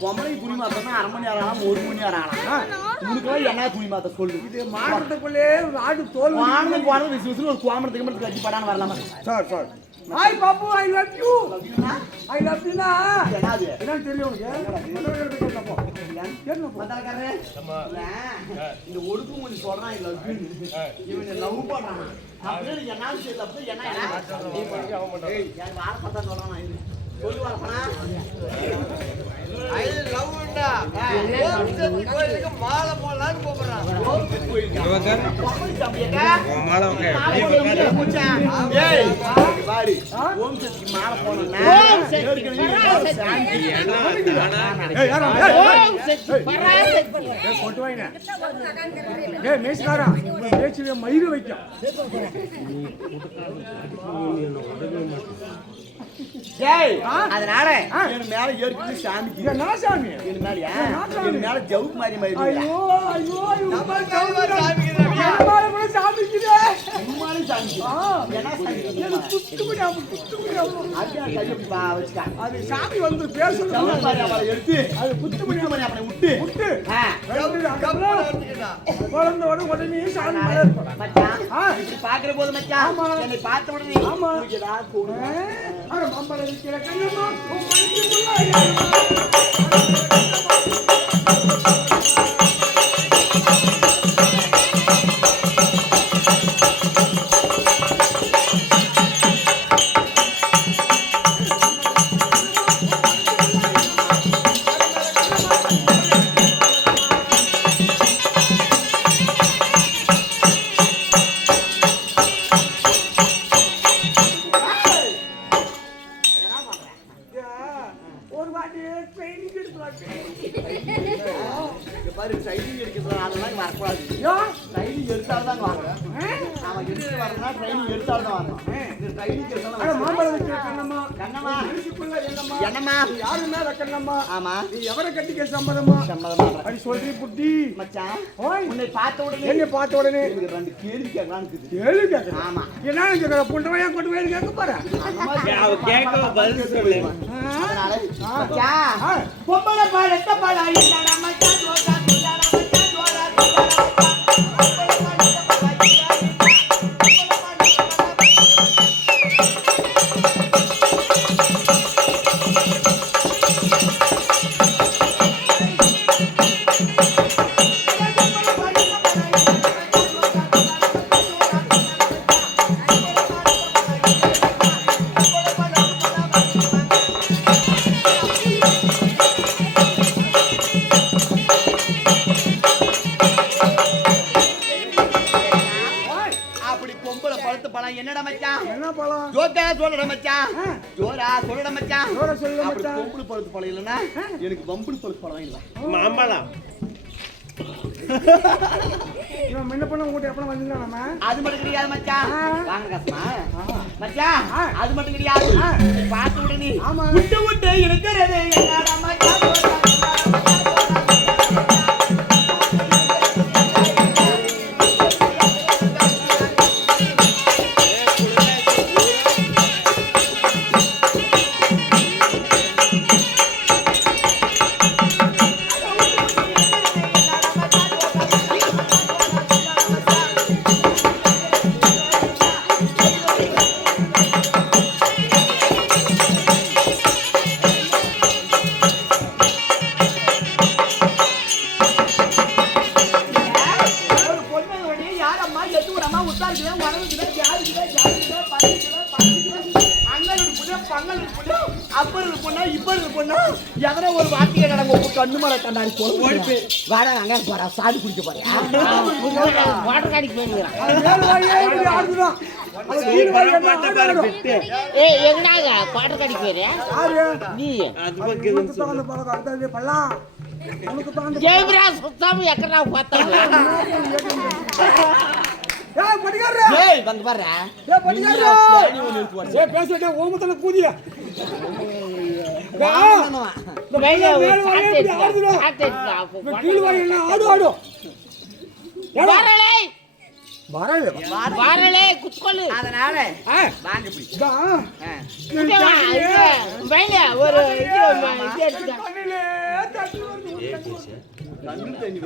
பொம்பளை புரி மாத்தா 1/2 மணி நேரம் 1 மணி நேரம் என்ன புரி மாத்த சொல்லு இது மாற்றத்துக்குள்ளே ஆடு தோல் போனது விசுவிசு ஒரு கோமரத்துக்கு கட்டி படான்னு வரலாமா sir sir hi Pappu I love you I love you நா என்னது என்ன தெரியும் உனக்கு என்ன பத்தாக்கறே இந்த ஒடுக்கு மூஞ்சி சொல்றான் ஐ லவ் யூ இவனை லவ் பண்றான் அப்படியே என்ன செய்ய தப்பு என்ன ஏய் யார் வார பத்தா சொல்றான் இது சொல்லு வரப்பனா ஐ லவ் யூடா ஓம் கோயிலுக்கு மாலை போடலாம்னு கூப்பிடுறான் இவங்க மாலை ஓகே ஏய் வாடி ஓம் சக்திக்கு மாலை போடணும்னா ஓம் சக்தி ஏய் யாரா ஓம் சக்தி பராசக்தி ஏய் கொண்டு வாங்க ஏய் மேஸ்காரா மேச்சில மயிறு வைக்க ஏய் அதனால என் மேல ஏறிக்கிட்டு சாமிக்கு என்ன சாமி என் மேலயா என் மேல ஜவுக்கு மாதிரி மாதிரி ஐயோ ஐயோ நம்ம சாமிக்கு மேல கூட சாமிக்குதே உம்மால சாமி என்ன சாமி குத்துக்குடியா அது கைய பா வச்சுடா அது சாமி வந்து பேசுறது ஜவுக்கு மாதிரி அவளை எடுத்து அது குத்துக்குடியா மாதிரி அவனை விட்டு கப்பல எடுத்துடா குழந்தை உடனே சாமி மேல மச்சான் இப்படி பாக்குற போது மச்சான் என்னை பார்த்த உடனே உனக்கு ஏதாவது தோணும் அட மம்பள இருக்கிற கண்ணம்மா எவரை கட்டிக்க சம்மதமா அப்படி சொல்றீ புட்டி மச்சான் உன்னை பார்த்த உடனே ரெண்டு கேள்வி கேட்கலாம் ஆமா என்ன கேட்கற புண்டவையா கொண்டு போய் கேட்க போறேன் அவ கேட்க பதில் சொல்லு அதனால மச்சான் பொம்பளை பாடத்த பாடாயி மச்சான் தோடா சொல்லுற மச்சான் ஜோரா சொல்லுற மச்சான் ஜோரா சொல்லுற மச்சான் பொம்பளை பழுத்து பழையலனா எனக்கு பம்புள் பழுத்து பழையல மாம்பழம் இவன் என்ன பண்ண உங்கட்ட எப்ப வந்தீங்க நாம அது மட்டும் கிடையாது மச்சான் வாங்க கஸ்மா மச்சான் அது மட்டும் கிடையாது பாத்து விடு நீ விட்டு விட்டு இருக்குறது என்னடா மச்சான் சாடி குடிக்க போறியா வாட்டர் காடிக்கு போறீங்க எங்கடாங்க வாட்டர் காடிக்கு போறியா நீ ஜெயபிரா சுத்தாம எக்கடா பார்த்தாங்க ஏய் படிகாரே ஏய் வந்து பாரு ஏய் படிகாரே ஏய் பேசிட்டே ஓமத்தன கூதியா வரலே குத்துக்கொள்ளு அதனால வாங்க ஒரு தண்ணி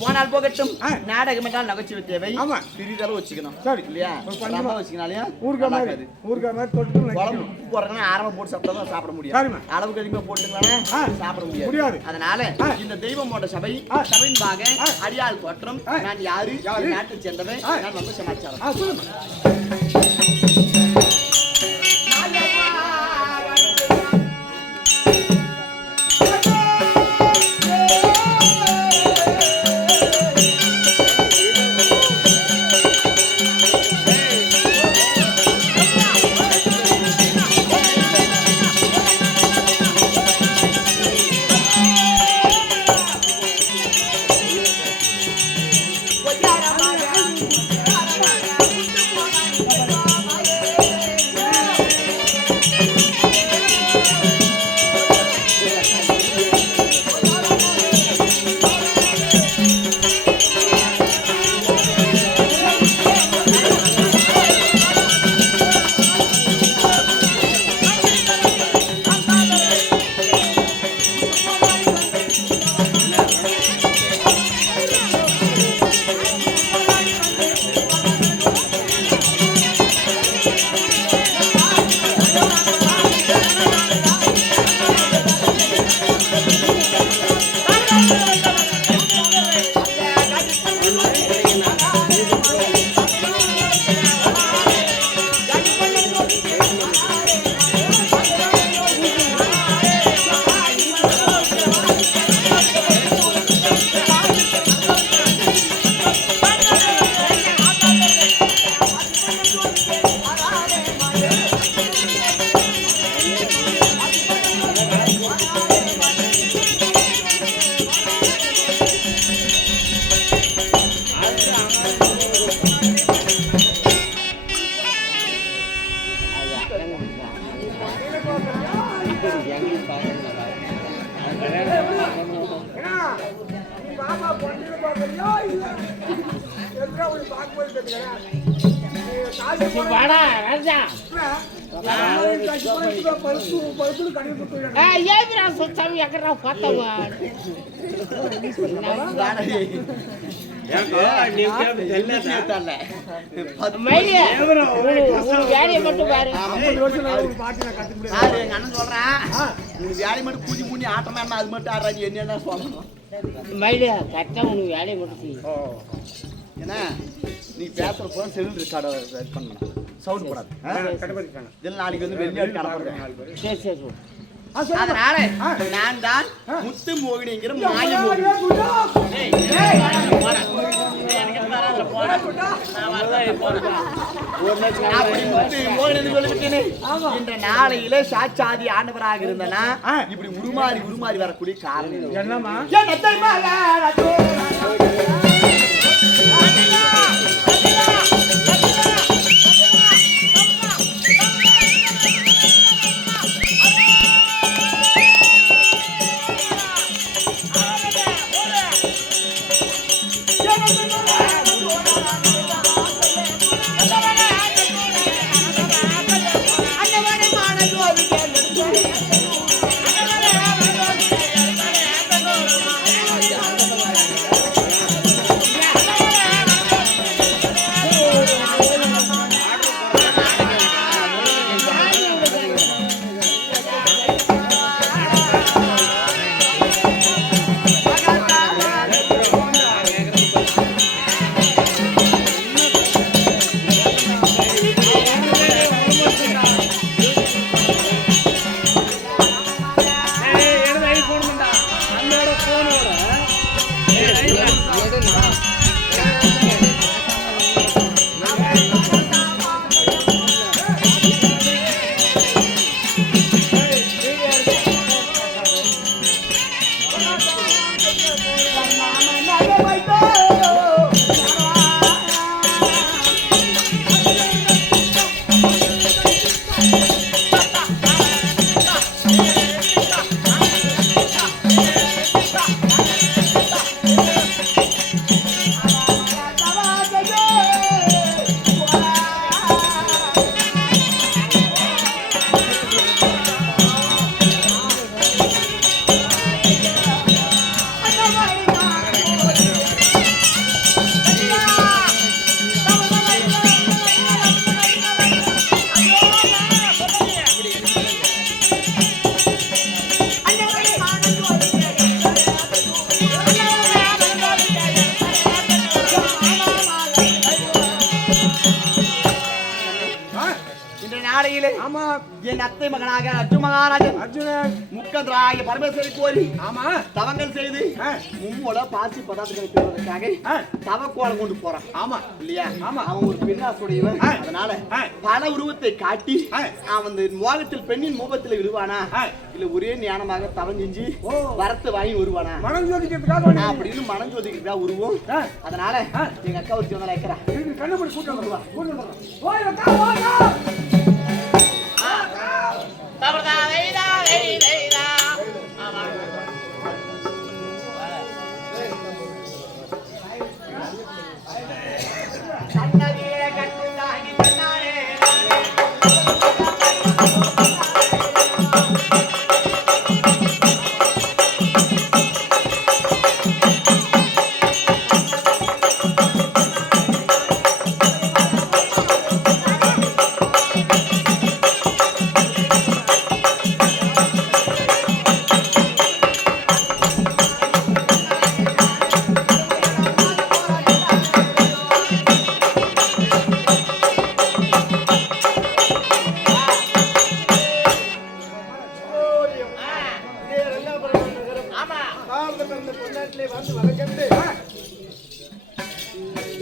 போனால் போகட்டும் நாடகம் என்றால் நகைச்சுவை தேவை பிரிதளவு வச்சுக்கணும் இல்லையா வச்சுக்கினாலையும் ஆரம்ப போட்டு சாப்பிட்டா சாப்பிட முடியும் அளவுக்கு அதிகமா போட்டுங்களா சாப்பிட முடியாது அதனால இந்த தெய்வமோட சபையின் பாக அடியாள் தோற்றம் நான் யாரு நாட்டை சேர்ந்தவன் நான் வந்து சமாச்சாரம் நீ பேசுற போற செல் ரெக்கார்ட் செட் பண்ணனும் சவுண்ட் போடாத நாளைக்கு வந்து வெளிய காண போறேன் சரி சரி அதனால நான் தான் முத்து மோகினிங்கிற மாய மோகினி. அப்படி முத்து மோகினி சொல்லிவிட்டேனே. இந்த நாளையில சாட்சாதி ஆண்டவராக இருந்தனா இப்படி உருமாறி வரக்கூடிய காரணம் என்னமா? என் அத்தை மகனாக அர்ஜுன் மகாராஜன் அர்ஜுனன் முக்கந்தராய பரமேஸ்வரி கோரி தவங்கள் செய்து மும்மோல பாசி பதார்த்தங்களை பெறுவதற்காக தவக்கோலம் கொண்டு போறான். ஆமா இல்லையா? அவன் ஒரு பெண்ணாசுடையவன். அதனால பல உருவத்தை காட்டி அவன் மோகத்தில் பெண்ணின் மோகத்தில் விழுவானா இல்ல ஒரே ஞானமாக தவம் செஞ்சு வரத்தை வாங்கி வருவானா அப்படின்னு மனம் ஜோதிக்கிறதா உருவம். அதனால எங்க அக்கா ஒரு சொன்ன வைக்கிறா கண்ணபடி கூட்டம் வருவா.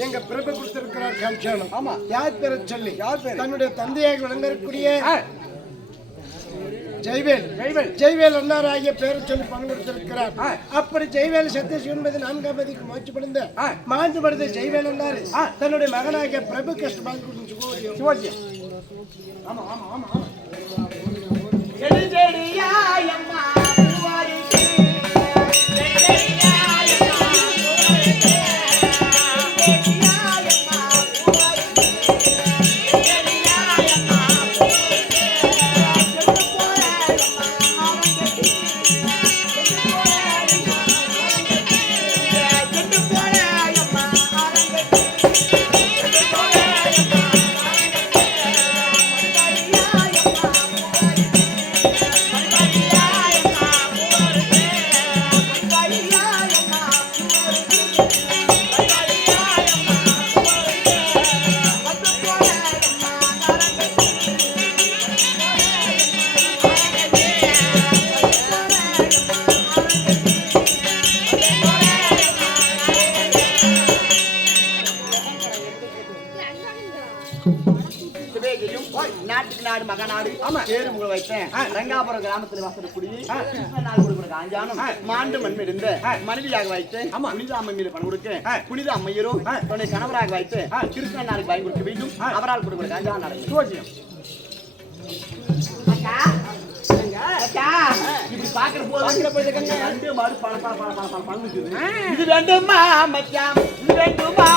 எங்க பிறப்பு கொடுத்திருக்கிறார் காமிச்சாலும். ஆமா, யார் பேரை சொல்லி தன்னுடைய தந்தையாக விளங்கக்கூடிய ஜெய்வேல் அண்ணாராகிய பேரை சொல்லி பணம் கொடுத்திருக்கிறார். அப்படி ஜெய்வேல் சத்யசிவன் என்பது 4ஆம் பதிக்கு முயற்சி படுந்த மாண்டு படுத்த ஜெய்வேல் அண்ணாரு தன்னுடைய மகனாகிய பிரபு கிருஷ்ண சிவாஜி. ஆமா ஆமா ஆமா ஆமா நாடு மகநாடு பேரு முக வைத்தேன் ரங்காபுரம் கிராமத்தில் வசனக்கூடிய கிருஷ்ணநாடு கொடுக்கிற காஞ்சானம் மாண்டு மண்மிருந்த மனைவியாக வைத்து புனித அம்மை மீது பணம் கொடுக்க புனித அம்மையரும் தன்னை கணவராக வைத்து கிருஷ்ணநாடுக்கு பயன் கொடுக்க வேண்டும் அவரால் கொடுக்கிற காஞ்சானம் நடக்கும். இப்படி பாக்குற போது ரெண்டு மாடு இது வேண்டுமா மச்சான் இது வேண்டுமா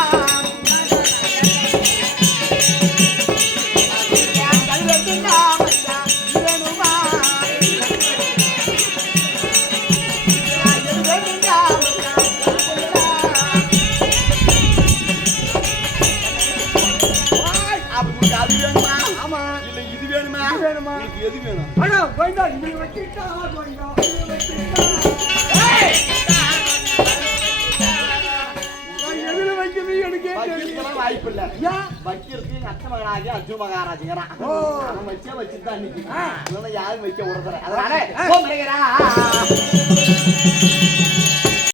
எது வேணும்? அண்ணா கோயிந்தா இது வச்சிட்டா கோயிந்தா இது வச்சிட்டா எதுல வைக்கிறது எனக்கு வைக்கிறதுக்கு வாய்ப்பு இல்ல. வைக்கிறதுக்கு எங்க அத்தை மகனாகிய அர்ஜுன் மகாராஜங்கிறான். அவன் வச்சுட்டு தான் அன்னைக்கு யாரும் வைக்க விடுறதில்ல. அதனால